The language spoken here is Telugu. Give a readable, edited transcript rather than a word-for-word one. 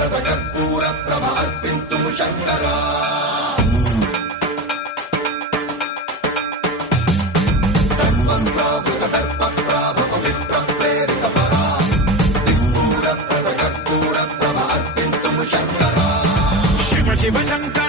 కర్పూర ప్రభ అర్పింతుము శంకరా దర్పం ప్రావృత దర్ప ప్రాభ పవిత్ర ప్రేరిత పరా కర్పూర ప్రభ అర్పింతుము శంకరా శివ శివ శంకర